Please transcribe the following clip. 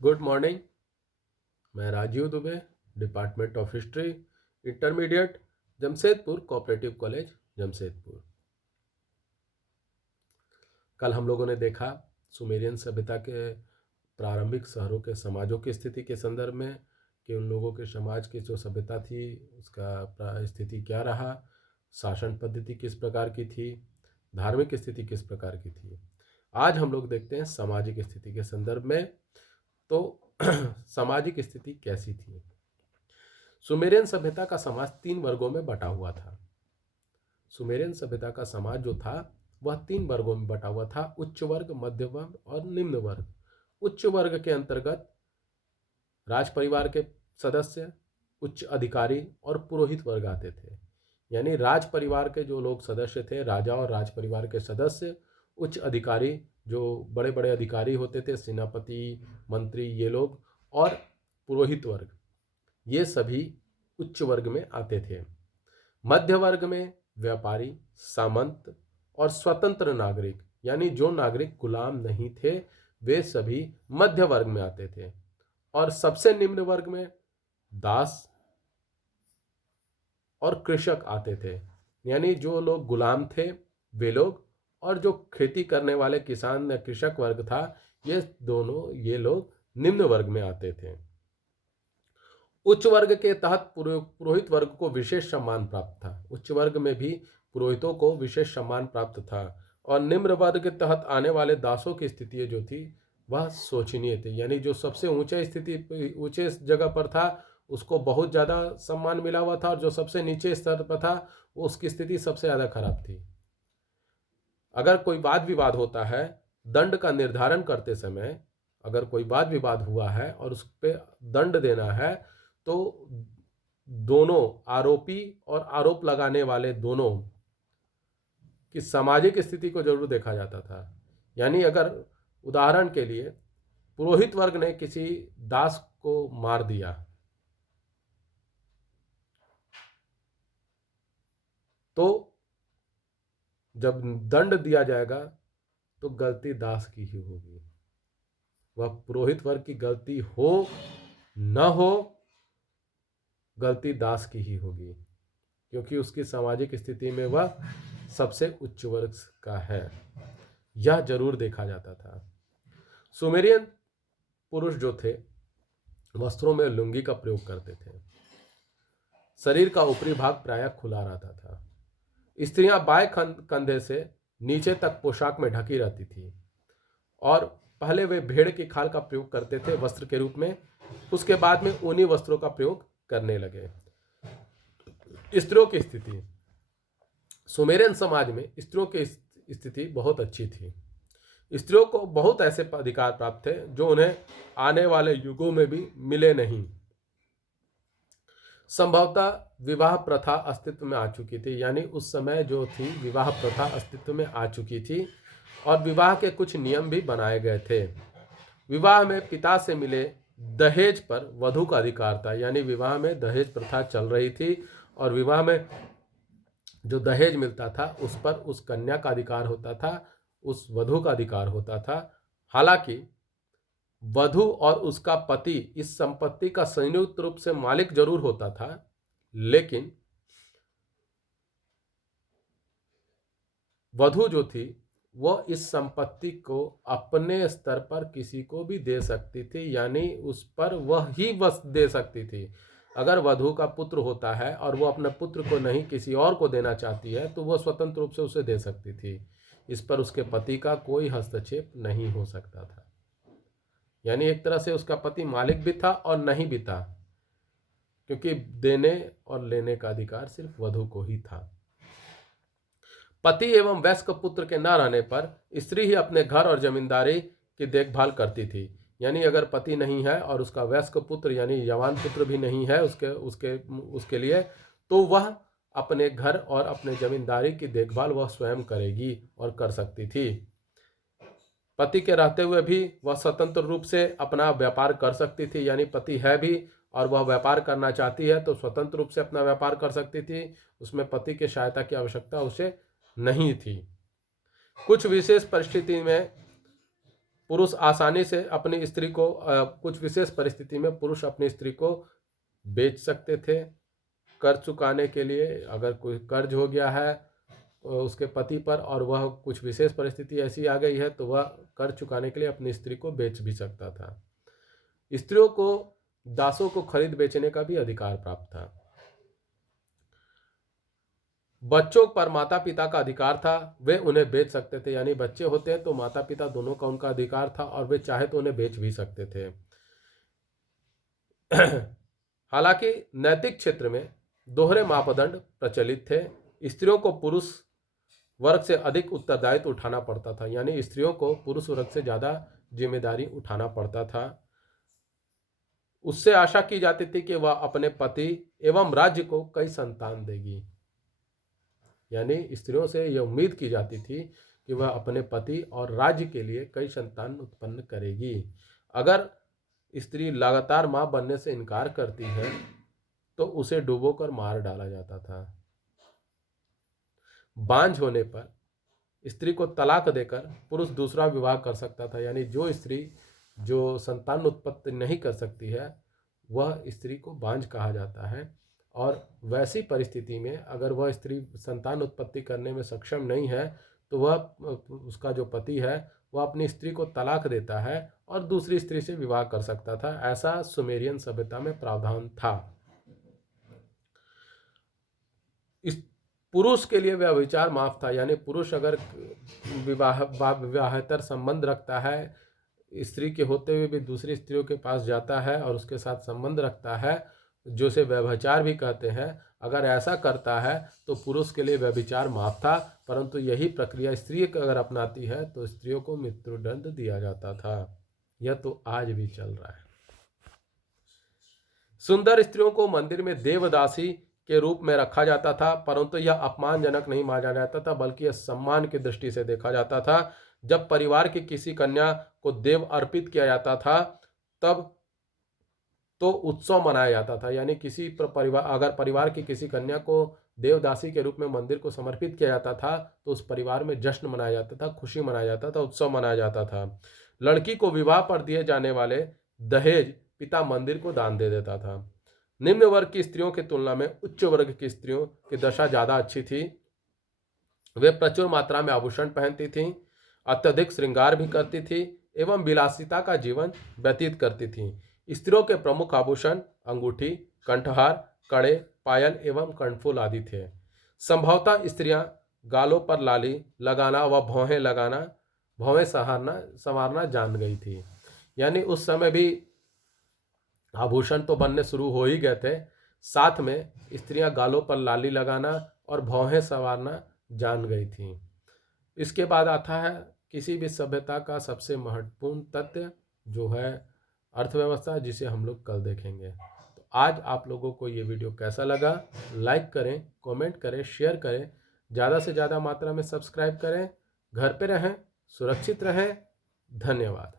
Good morning. मैं Rajeev Dubey, department of history, intermediate, Jamshedpur cooperative college, Jamshedpur. कल हम लोगों ने देखा सुमेरियन सभ्यता के प्रारंभिक शहरों के समाजों की स्थिति के संदर्भ में कि उन लोगों के समाज की जो सभ्यता थी उसका स्थिति क्या रहा, शासन पद्धति किस प्रकार की थी, धार्मिक स्थिति किस प्रकार की थी। आज हम लोग देखते हैं सामाजिक स्थिति के संदर्भ में। तो सामाजिक स्थिति कैसी थी। सुमेरियन सभ्यता का समाज 3 वर्गों में बटा हुआ था। सुमेरियन सभ्यता का समाज जो था वह 3 वर्गों में बटा हुआ था: उच्च वर्ग, मध्य वर्ग और निम्न वर्ग। उच्च वर्ग के अंतर्गत राज परिवार के सदस्य, उच्च अधिकारी और पुरोहित वर्ग आते थे। यानी राज परिवार के जो लोग सदस्य थे, राजा और राज परिवार के सदस्य, उच्च अधिकारी जो बड़े बड़े अधिकारी होते थे, सेनापति, मंत्री, ये लोग, और पुरोहित वर्ग, ये सभी उच्च वर्ग में आते थे। मध्य वर्ग में व्यापारी, सामंत और स्वतंत्र नागरिक, यानी जो नागरिक गुलाम नहीं थे, वे सभी मध्य वर्ग में आते थे। और सबसे निम्न वर्ग में दास और कृषक आते थे। यानी जो लोग गुलाम थे वे लोग, और जो खेती करने वाले किसान या कृषक वर्ग था, ये लोग निम्न वर्ग में आते थे। उच्च वर्ग के तहत पुरोहित वर्ग को विशेष सम्मान प्राप्त था। उच्च वर्ग में भी पुरोहितों को विशेष सम्मान प्राप्त था। और निम्न वर्ग के तहत आने वाले दासों की स्थिति जो थी वह शोचनीय थी। यानी जो सबसे ऊंचे जगह पर था उसको बहुत ज़्यादा सम्मान मिला हुआ था, और जो सबसे नीचे स्तर पर था उसकी स्थिति सबसे ज़्यादा खराब थी। अगर कोई वाद विवाद होता है, दंड का निर्धारण करते समय अगर कोई वाद विवाद हुआ है और उस पर दंड देना है, तो दोनों आरोपी और आरोप लगाने वाले दोनों की सामाजिक स्थिति को जरूर देखा जाता था। यानी अगर उदाहरण के लिए पुरोहित वर्ग ने किसी दास को मार दिया, तो जब दंड दिया जाएगा तो गलती दास की ही होगी। वह पुरोहित वर्ग की गलती हो न हो, गलती दास की ही होगी, क्योंकि उसकी सामाजिक स्थिति में वह सबसे उच्च वर्ग का है। यह जरूर देखा जाता था। सुमेरियन पुरुष जो थे वस्त्रों में लुंगी का प्रयोग करते थे। शरीर का ऊपरी भाग प्रायः खुला रहता था। स्त्रियां बाएं कंधे से नीचे तक पोशाक में ढकी रहती थी। और पहले वे भेड़ की खाल का प्रयोग करते थे वस्त्र के रूप में, उसके बाद में ऊनी वस्त्रों का प्रयोग करने लगे। स्त्रियों की स्थिति, सुमेरियन समाज में स्त्रियों की स्थिति बहुत अच्छी थी। स्त्रियों को बहुत ऐसे अधिकार प्राप्त थे जो उन्हें आने वाले युगों में भी मिले नहीं। संभवतः विवाह प्रथा अस्तित्व में आ चुकी थी। यानी उस समय जो थी विवाह प्रथा अस्तित्व में आ चुकी थी, और विवाह के कुछ नियम भी बनाए गए थे। विवाह में पिता से मिले दहेज पर वधू का अधिकार था। यानी विवाह में दहेज प्रथा चल रही थी, और विवाह में जो दहेज मिलता था उस पर उस कन्या का अधिकार होता था, उस वधू का अधिकार होता था। हालांकि वधू और उसका पति इस संपत्ति का संयुक्त रूप से मालिक जरूर होता था, लेकिन वधू जो थी वह इस संपत्ति को अपने स्तर पर किसी को भी दे सकती थी। यानी उस पर वह ही बस दे सकती थी। अगर वधू का पुत्र होता है और वो अपने पुत्र को नहीं किसी और को देना चाहती है, तो वह स्वतंत्र रूप से उसे दे सकती थी। इस पर उसके पति का कोई हस्तक्षेप नहीं हो सकता था। यानी एक तरह से उसका पति मालिक भी था और नहीं भी था, क्योंकि देने और लेने का अधिकार सिर्फ वधू को ही था। पति एवं वयस्क पुत्र के न रहने पर स्त्री ही अपने घर और जमींदारी की देखभाल करती थी। यानी अगर पति नहीं है और उसका वयस्क पुत्र यानी जवान पुत्र भी नहीं है उसके उसके उसके लिए, तो वह अपने घर और अपने जमींदारी की देखभाल वह स्वयं करेगी और कर सकती थी। पति के रहते हुए भी वह स्वतंत्र रूप से अपना व्यापार कर सकती थी। यानी पति है भी और वह व्यापार करना चाहती है तो स्वतंत्र रूप से अपना व्यापार कर सकती थी। उसमें पति की सहायता की आवश्यकता उसे नहीं थी। कुछ विशेष परिस्थिति में पुरुष आसानी से अपनी स्त्री को कुछ विशेष परिस्थिति में पुरुष अपनी स्त्री को बेच सकते थे कर्ज चुकाने के लिए। अगर कोई कर्ज हो गया है उसके पति पर और वह कुछ विशेष परिस्थिति ऐसी आ गई है तो वह कर्ज चुकाने के लिए अपनी स्त्री को बेच भी सकता था। स्त्रियों को दासों को खरीद बेचने का भी अधिकार प्राप्त था। बच्चों पर माता पिता का अधिकार था, वे उन्हें बेच सकते थे। यानी बच्चे होते हैं तो माता पिता दोनों का उनका अधिकार था और वे चाहे तो उन्हें बेच भी सकते थे। हालांकि नैतिक क्षेत्र में दोहरे मापदंड प्रचलित थे। स्त्रियों को पुरुष वर्ग से अधिक उत्तरदायित्व उठाना पड़ता था। यानी स्त्रियों को पुरुष वर्ग से ज़्यादा जिम्मेदारी उठाना पड़ता था। उससे आशा की जाती थी कि वह अपने पति एवं राज्य को कई संतान देगी। यानी स्त्रियों से यह उम्मीद की जाती थी कि वह अपने पति और राज्य के लिए कई संतान उत्पन्न करेगी। अगर स्त्री लगातार मां बनने से इनकार करती है तो उसे डुबोकर मार डाला जाता था। बांझ होने पर स्त्री को तलाक देकर पुरुष दूसरा विवाह कर सकता था। यानी जो स्त्री जो संतान उत्पत्ति नहीं कर सकती है वह स्त्री को बांझ कहा जाता है। और वैसी परिस्थिति में अगर वह स्त्री संतान उत्पत्ति करने में सक्षम नहीं है तो वह उसका जो पति है वह अपनी स्त्री को तलाक देता है और दूसरी स्त्री से विवाह कर सकता था। ऐसा सुमेरियन सभ्यता में प्रावधान था। इस पुरुष के लिए व्यभिचार माफ था। यानी पुरुष अगर विवाहेतर संबंध रखता है, स्त्री के होते हुए भी दूसरी स्त्रियों के पास जाता है और उसके साथ संबंध रखता है, जो से व्यभिचार भी कहते हैं, अगर ऐसा करता है तो पुरुष के लिए व्यभिचार माफ था। परंतु यही प्रक्रिया स्त्री अगर अपनाती है तो स्त्रियों को मृत्युदंड दिया जाता था। यह तो आज भी चल रहा है। सुंदर स्त्रियों को मंदिर में देवदासी के रूप में रखा जाता था, परंतु यह अपमानजनक नहीं माना जाता था बल्कि यह सम्मान की दृष्टि से देखा जाता था। जब परिवार की किसी कन्या को देव अर्पित किया जाता था तब तो उत्सव मनाया जाता था। यानी किसी परिवार अगर परिवार की किसी कन्या को देवदासी के रूप में मंदिर को समर्पित किया जाता था तो उस परिवार में जश्न मनाया जाता था, खुशी मनाया जाता था, उत्सव मनाया जाता था। लड़की को विवाह पर दिए जाने वाले दहेज पिता मंदिर को दान दे देता था। निम्न वर्ग की स्त्रियों की तुलना में उच्च वर्ग की स्त्रियों की दशा ज्यादा अच्छी थी। वे प्रचुर मात्रा में आभूषण पहनती थीं, अत्यधिक श्रृंगार भी करती थी एवं विलासिता का जीवन व्यतीत करती थीं। स्त्रियों के प्रमुख आभूषण अंगूठी, कंठहार, कड़े, पायल एवं कर्णफूल आदि थे। संभवतः स्त्रियां गालों पर लाली लगाना व भौहें संवारना जान गई थी। यानी उस समय भी आभूषण तो बनने शुरू हो ही गए थे, साथ में स्त्रियां गालों पर लाली लगाना और भौहें संवारना जान गई थीं। इसके बाद आता है किसी भी सभ्यता का सबसे महत्वपूर्ण तथ्य जो है अर्थव्यवस्था, जिसे हम लोग कल देखेंगे। तो आज आप लोगों को ये वीडियो कैसा लगा, लाइक करें, कमेंट करें, शेयर करें, ज़्यादा से ज़्यादा मात्रा में सब्सक्राइब करें। घर पे रहें, सुरक्षित रहें। धन्यवाद।